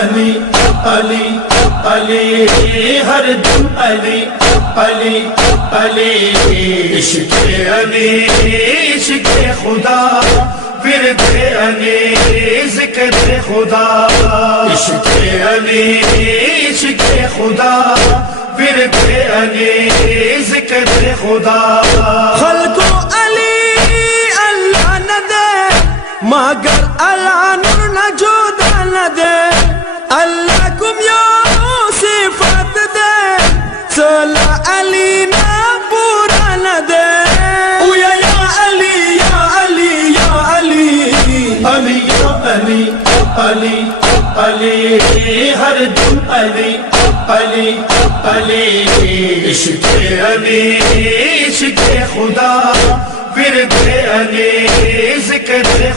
علی علی علی ہر دم علی علی علی عشق علی عشق خدا ورد علی ذکر خدا عشق علی عشق خدا ورد علی ذکر خدا خلق علی اللہ نہ دے مگر اللہ نور نہ جدا نہ دے اللہ کم یو صفات دے صلا علی نہ پورا نہ دے او یا علی یا علی یا علی علی یا علی علی علی ہر دم علی علی علی عشق علی عشق خدا ورد علی ذکر خدا